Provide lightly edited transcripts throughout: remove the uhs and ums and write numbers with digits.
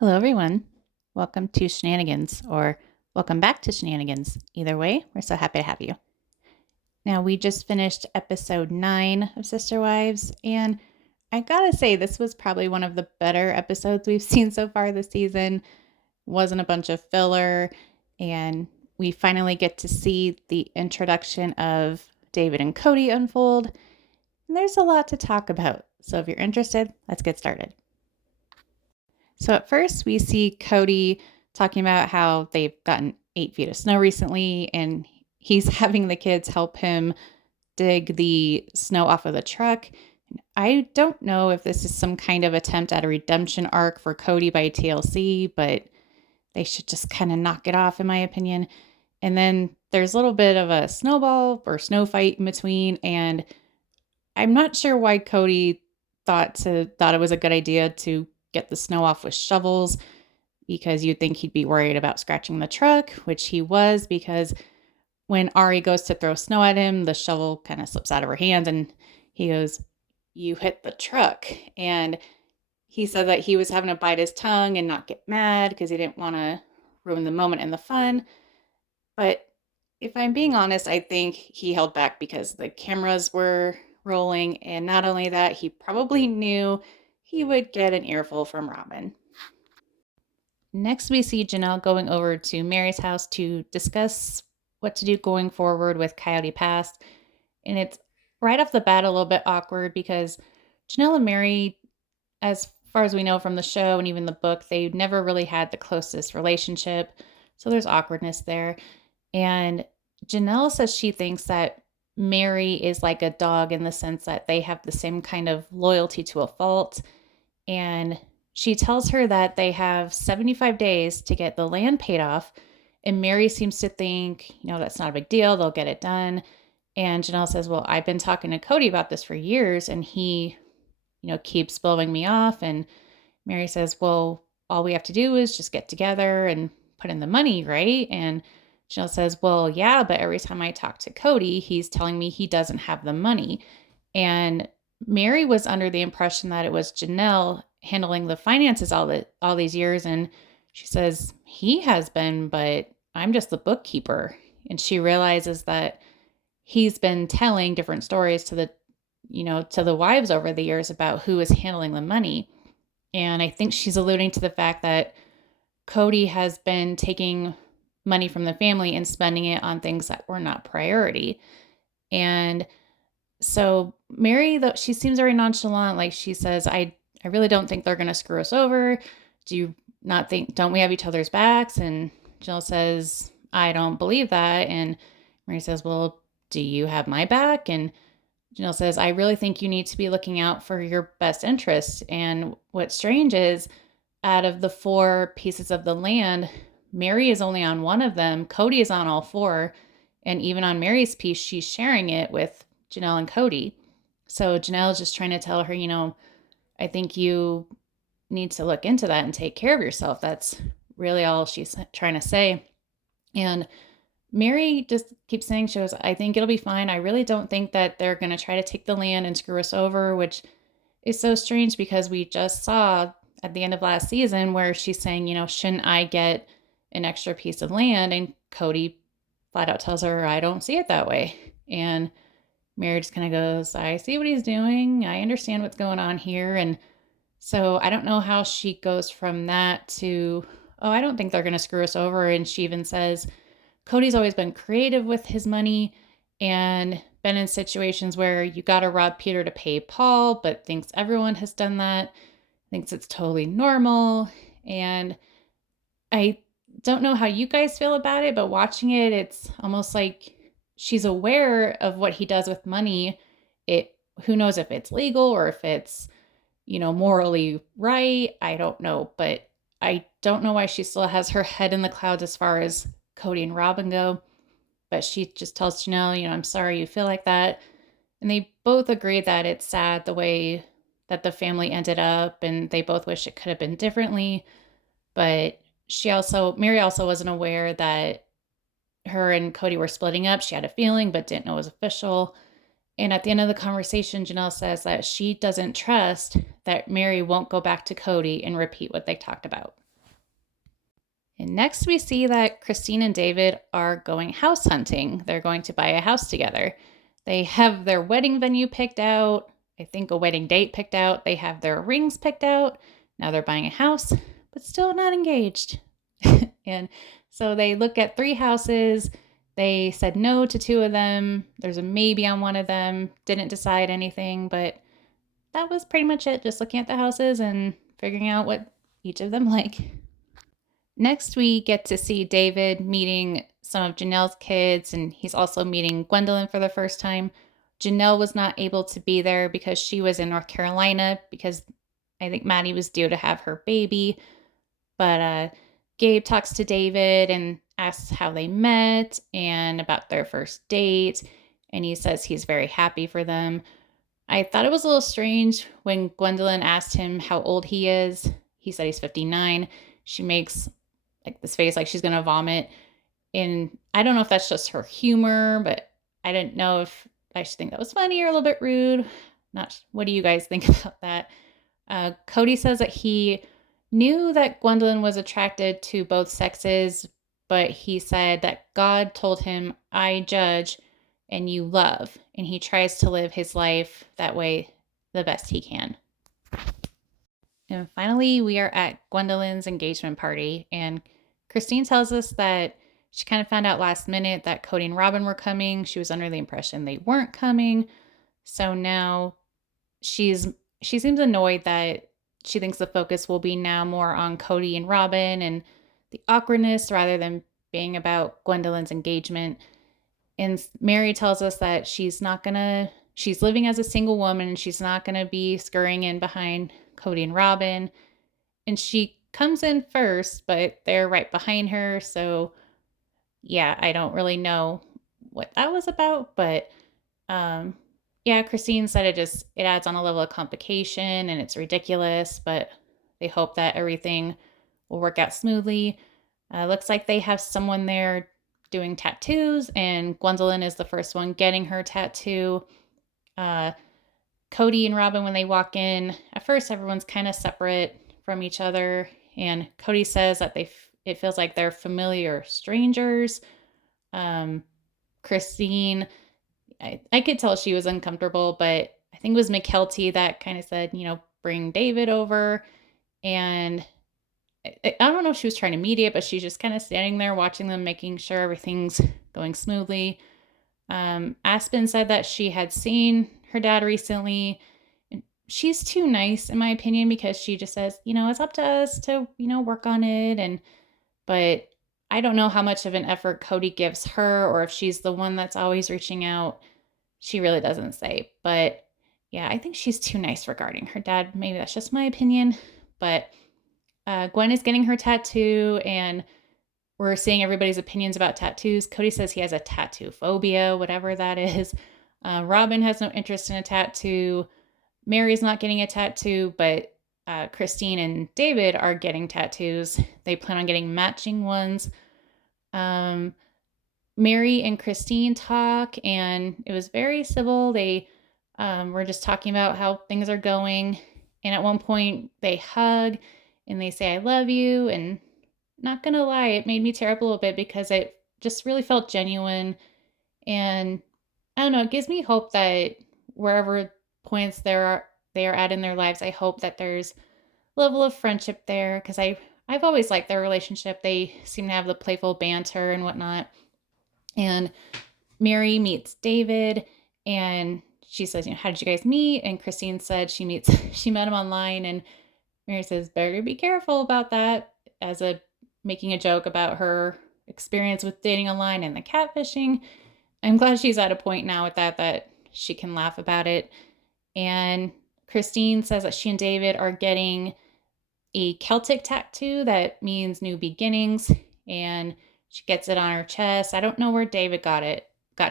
Hello, everyone. Welcome to Shenanigans, or welcome back to Shenanigans. Either way, we're so happy to have you. Now, we just finished episode 9 of Sister Wives, and I gotta say, this was probably one of the better episodes we've seen so far this season. Wasn't a bunch of filler, and we finally get to see the introduction of David and Cody unfold. And there's a lot to talk about, so if you're interested, let's get started. So at first, we see Cody talking about how they've gotten 8 feet of snow recently, and he's having the kids help him dig the snow off of the truck. I don't know if this is some kind of attempt at a redemption arc for Cody by TLC, but they should just kind of knock it off, in my opinion. And then there's a little bit of a snowball or snow fight in between, and I'm not sure why Cody thought it was a good idea to get the snow off with shovels, because you'd think he'd be worried about scratching the truck, which he was, because when Ari goes to throw snow at him, the shovel kind of slips out of her hands and he goes, "You hit the truck." And he said that he was having to bite his tongue and not get mad because he didn't want to ruin the moment and the fun. But if I'm being honest, I think he held back because the cameras were rolling. And not only that, he probably knew he would get an earful from Robin. Next, we see Janelle going over to Mary's house to discuss what to do going forward with Coyote Pass. And it's right off the bat a little bit awkward because Janelle and Mary, as far as we know from the show and even the book, they never really had the closest relationship. So there's awkwardness there. And Janelle says she thinks that Mary is like a dog in the sense that they have the same kind of loyalty to a fault. And she tells her that they have 75 days to get the land paid off. And Mary seems to think, that's not a big deal. They'll get it done. And Janelle says, well, I've been talking to Cody about this for years and he, keeps blowing me off. And Mary says, well, all we have to do is just get together and put in the money, right? And Janelle says, well, yeah, but every time I talk to Cody, he's telling me he doesn't have the money. And Mary was under the impression that it was Janelle handling the finances all these years. And she says, he has been, but I'm just the bookkeeper. And she realizes that he's been telling different stories to the wives over the years about who is handling the money. And I think she's alluding to the fact that Cody has been taking money from the family and spending it on things that were not priority. And so Mary, though, she seems very nonchalant. Like she says, I really don't think they're going to screw us over. Do you not think, don't we have each other's backs? And Jill says, I don't believe that. And Mary says, well, do you have my back? And Janelle says, I really think you need to be looking out for your best interests. And what's strange is out of the 4 pieces of the land, Mary is only on one of them. Cody is on all 4. And even on Mary's piece, she's sharing it with Janelle and Cody. So Janelle is just trying to tell her, I think you need to look into that and take care of yourself. That's really all she's trying to say. And Mary just keeps saying, I think it'll be fine. I really don't think that they're going to try to take the land and screw us over, which is so strange because we just saw at the end of last season where she's saying, shouldn't I get an extra piece of land? And Cody flat out tells her, I don't see it that way. And Mary just kind of goes, I see what he's doing. I understand what's going on here. And so I don't know how she goes from that to, oh, I don't think they're going to screw us over. And she even says, Cody's always been creative with his money and been in situations where you got to rob Peter to pay Paul, but thinks everyone has done that, thinks it's totally normal. And I don't know how you guys feel about it, but watching it, it's almost like she's aware of what he does with money. Who knows if it's legal or if it's, morally right. I don't know, but I don't know why she still has her head in the clouds as far as Cody and Robin go. But she just tells Janelle, I'm sorry you feel like that. And they both agree that it's sad the way that the family ended up, and they both wish it could have been differently. But Mary also wasn't aware that her and Cody were splitting up. She had a feeling, but didn't know it was official. And at the end of the conversation, Janelle says that she doesn't trust that Mary won't go back to Cody and repeat what they talked about. And next we see that Christine and David are going house hunting. They're going to buy a house together. They have their wedding venue picked out. I think a wedding date picked out. They have their rings picked out. Now they're buying a house, but still not engaged. And so they look at 3 houses. They said no to 2 of them. There's a maybe on one of them. Didn't decide anything, but that was pretty much it. Just looking at the houses and figuring out what each of them like. Next, we get to see David meeting some of Janelle's kids, and he's also meeting Gwendolyn for the first time. Janelle was not able to be there because she was in North Carolina because I think Maddie was due to have her baby. But Gabe talks to David and asks how they met and about their first date, and he says he's very happy for them. I thought it was a little strange when Gwendolyn asked him how old he is. He said he's 59. She makes like this face like she's going to vomit. And I don't know if that's just her humor, but I didn't know if I should think that was funny or a little bit rude. What do you guys think about that? Cody says that he knew that Gwendolyn was attracted to both sexes, but he said that God told him, I judge and you love. And he tries to live his life that way the best he can. And finally, we are at Gwendolyn's engagement party, and Christine tells us that she kind of found out last minute that Cody and Robin were coming. She was under the impression they weren't coming. So now she seems annoyed that she thinks the focus will be now more on Cody and Robin and the awkwardness rather than being about Gwendolyn's engagement. And Mary tells us that she's living as a single woman and she's not going to be scurrying in behind Cody and Robin. And she comes in first, but they're right behind her. So yeah, I don't really know what that was about, but yeah, Christine said it adds on a level of complication and it's ridiculous, but they hope that everything will work out smoothly. Looks like they have someone there doing tattoos, and Gwendolyn is the first one getting her tattoo. Cody and Robin, when they walk in, at first everyone's kind of separate from each other, and Cody says that it feels like they're familiar strangers. Christine, I could tell she was uncomfortable, but I think it was McKelty that kind of said, bring David over. And I don't know if she was trying to mediate, but she's just kind of standing there watching them, making sure everything's going smoothly. Aspen said that she had seen her dad recently. And she's too nice, in my opinion, because she just says, it's up to us to, work on it. But I don't know how much of an effort Cody gives her or if she's the one that's always reaching out. She really doesn't say. But yeah, I think she's too nice regarding her dad. Maybe that's just my opinion. But Gwen is getting her tattoo, and we're seeing everybody's opinions about tattoos. Cody says he has a tattoo phobia, whatever that is. Robin has no interest in a tattoo. Mary's not getting a tattoo, but Christine and David are getting tattoos. They plan on getting matching ones. Mary and Christine talk, and it was very civil. They were just talking about how things are going. And at one point, they hug and they say, I love you. And not going to lie, it made me tear up a little bit because it just really felt genuine. And I don't know, it gives me hope that wherever points they are at in their lives, I hope that there's a level of friendship there, because I've always liked their relationship. They seem to have the playful banter and whatnot. And Mary meets David, and she says, how did you guys meet? And Christine said she met him online, and Mary says, better be careful about that, making a joke about her experience with dating online and the catfishing. I'm glad she's at a point now with that she can laugh about it. And Christine says that she and David are getting a Celtic tattoo that means new beginnings, and she gets it on her chest. I don't know where David got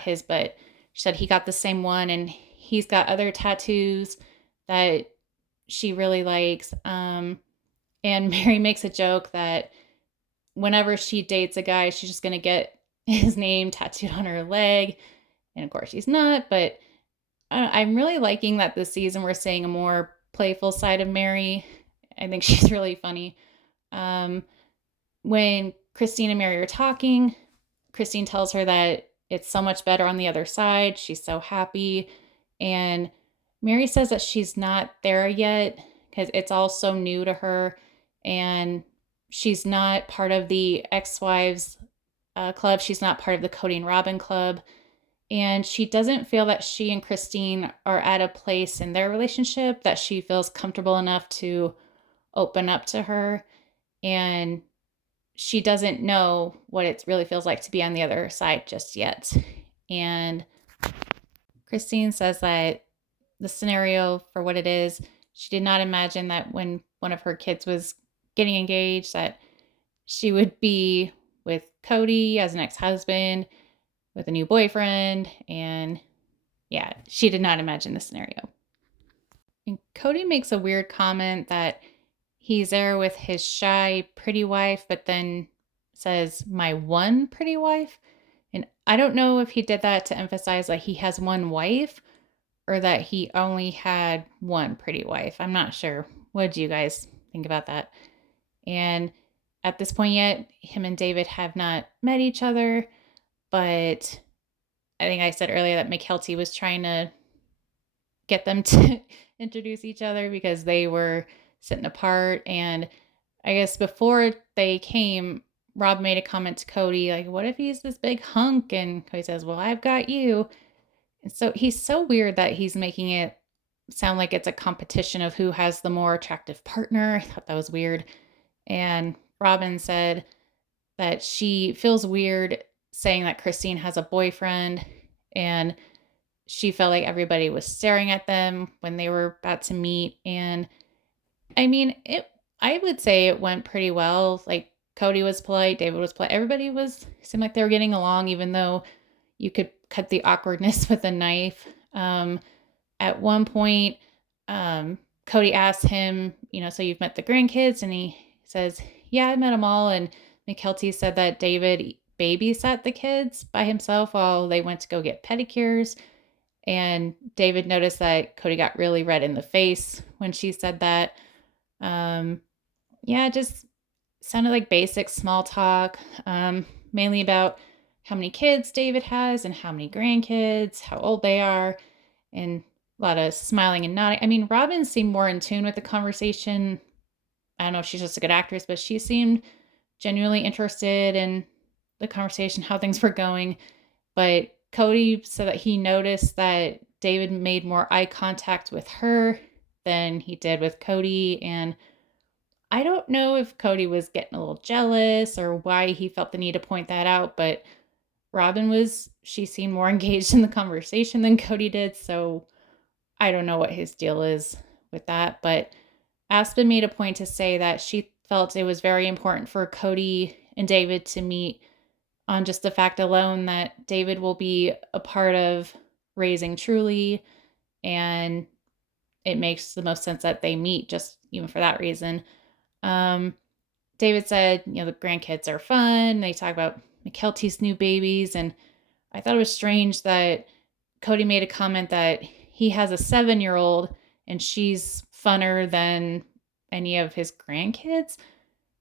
his, but she said he got the same one, and he's got other tattoos that she really likes. And Mary makes a joke that whenever she dates a guy, she's just going to get his name tattooed on her leg. And of course she's not, but I'm really liking that this season we're seeing a more playful side of Mary. I think she's really funny. when Christine and Mary are talking, Christine tells her that it's so much better on the other side. She's so happy. And Mary says that she's not there yet because it's all so new to her. And she's not part of the ex-wives club. She's not part of the Cody and Robin club. And she doesn't feel that she and Christine are at a place in their relationship that she feels comfortable enough to open up to her. And she doesn't know what it really feels like to be on the other side just yet. And Christine says that the scenario for what it is, she did not imagine that when one of her kids was getting engaged, that she would be with Cody as an ex-husband with a new boyfriend. And yeah, she did not imagine the scenario. And Cody makes a weird comment that he's there with his shy, pretty wife, but then says, my one pretty wife. And I don't know if he did that to emphasize that he has one wife or that he only had one pretty wife. I'm not sure. What do you guys think about that? And at this point yet, him and David have not met each other, but I think I said earlier that McKelty was trying to get them to introduce each other because they were sitting apart. And I guess before they came, Rob made a comment to Cody, like, what if he's this big hunk? And Cody says, well, I've got you. And so he's so weird that he's making it sound like it's a competition of who has the more attractive partner. I thought that was weird. And Robin said that she feels weird saying that Christine has a boyfriend, and she felt like everybody was staring at them when they were about to meet. And I mean, I would say it went pretty well. Like, Cody was polite, David was polite. Everybody seemed like they were getting along, even though you could cut the awkwardness with a knife. At one point, Cody asked him, so you've met the grandkids? And he says, yeah, I met them all. And McKelty said that David babysat the kids by himself while they went to go get pedicures. And David noticed that Cody got really red in the face when she said that. Yeah, just sounded like basic small talk, mainly about how many kids David has and how many grandkids, how old they are, and a lot of smiling and nodding. I mean, Robin seemed more in tune with the conversation. I don't know if she's just a good actress, but she seemed genuinely interested in the conversation, how things were going. But Cody said that he noticed that David made more eye contact with her than he did with Cody. And I don't know if Cody was getting a little jealous or why he felt the need to point that out, but she seemed more engaged in the conversation than Cody did. So I don't know what his deal is with that. But Aspen made a point to say that she felt it was very important for Cody and David to meet on just the fact alone that David will be a part of raising Truly, and it makes the most sense that they meet just even for that reason. David said, the grandkids are fun. They talk about McKelty's new babies, and I thought it was strange that Cody made a comment that he has a 7-year-old and she's funner than any of his grandkids,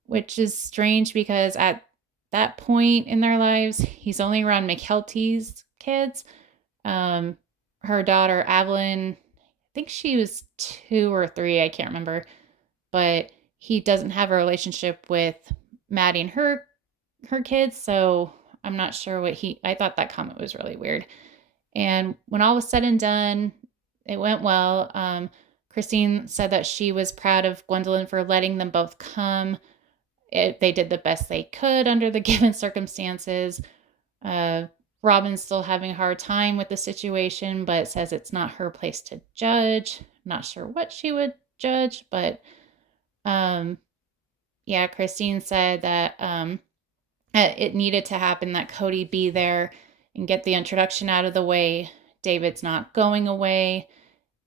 which is strange because at that point in their lives, he's only around McKelty's kids. Her daughter, Evelyn, I think she was 2 or 3, I can't remember, but he doesn't have a relationship with Maddie and her kids, so I'm not sure I thought that comment was really weird. And when all was said and done, it went well. Christine said that she was proud of Gwendolyn for letting them both come. They did the best they could under the given circumstances. Robin's still having a hard time with the situation, but says it's not her place to judge. I'm not sure what she would judge, but yeah, Christine said that it needed to happen, that Cody be there and get the introduction out of the way. David's not going away,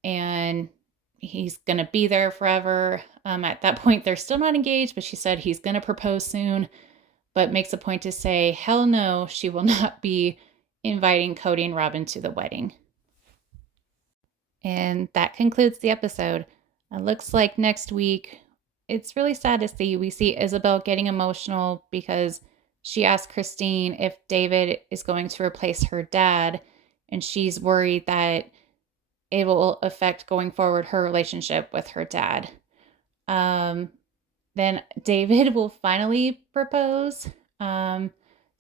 and he's going to be there forever. At that point, they're still not engaged, but she said he's going to propose soon, but makes a point to say, hell no, she will not be inviting Cody and Robin to the wedding. And that concludes the episode. It looks like next week it's really sad to see. We see Isabel getting emotional because she asked Christine if David is going to replace her dad, and she's worried that it will affect going forward her relationship with her dad. Um, then David will finally propose. Um,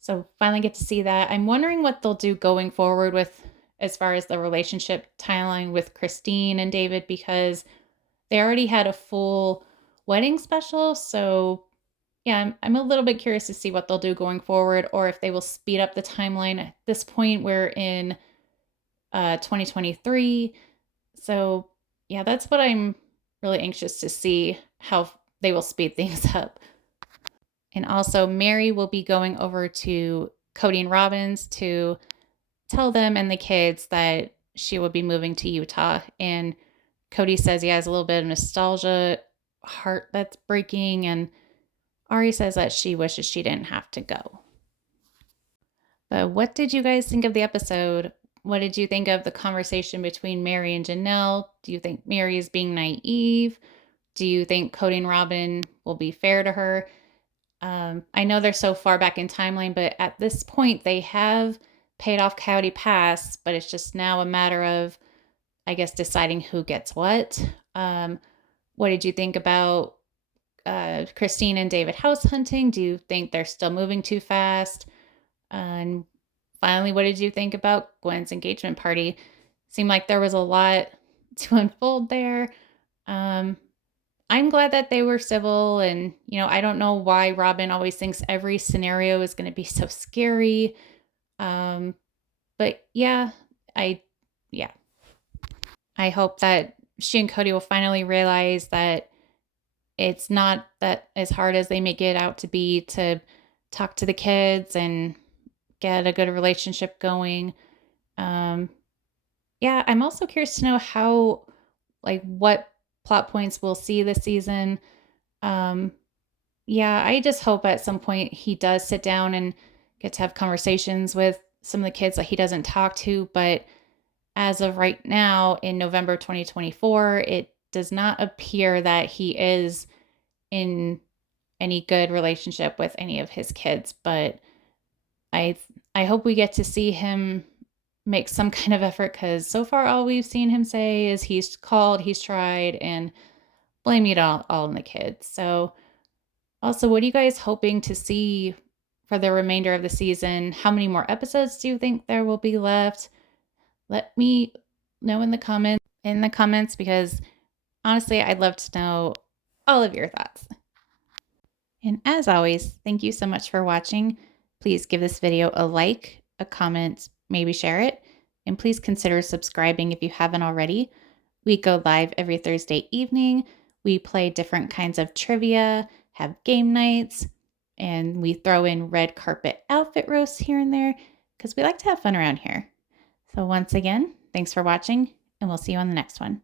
so finally get to see that. I'm wondering what they'll do going forward with as far as the relationship timeline with Christine and David, because they already had a full wedding special. So yeah, I'm a little bit curious to see what they'll do going forward, or if they will speed up the timeline. At this point, we're in 2023. So yeah, that's what I'm really anxious to see, how they will speed things up. And also, Mary will be going over to Cody and Robin's to tell them and the kids that she will be moving to Utah. And Cody says he has a little bit of nostalgia, heart that's breaking. And Ari says that she wishes she didn't have to go. But what did you guys think of the episode? What did you think of the conversation between Mary and Janelle? Do you think Mary is being naive? Do you think Cody and Robin will be fair to her? I know they're so far back in timeline, but at this point they have paid off Coyote Pass, but it's just now a matter of, I guess, deciding who gets what. What did you think about Christine and David house hunting? Do you think they're still moving too fast? And finally, what did you think about Gwen's engagement party? Seemed like there was a lot to unfold there. Um, I'm glad that they were civil, and I don't know why Robin always thinks every scenario is going to be so scary. Um, but yeah, I yeah, I hope that she and Cody will finally realize that it's not that as hard as they make it out to be to talk to the kids and get a good relationship going. Um, yeah, I'm also curious to know how, like, what plot points we'll see this season. Um, yeah, I just hope at some point he does sit down and get to have conversations with some of the kids that he doesn't talk to. But as of right now, in November 2024, it does not appear that he is in any good relationship with any of his kids. But I I hope we get to see him make some kind of effort, because so far all we've seen him say is he's called, he's tried, and blame it all on the kids. So also, what are you guys hoping to see for the remainder of the season? How many more episodes do you think there will be left? Let me know in the comments, because honestly, I'd love to know all of your thoughts. And as always, thank you so much for watching. Please give this video a like, a comment, maybe share it, and please consider subscribing if you haven't already. We go live every Thursday evening. We play different kinds of trivia, have game nights, and we throw in red carpet outfit roasts here and there, because we like to have fun around here. So once again, thanks for watching, and we'll see you on the next one.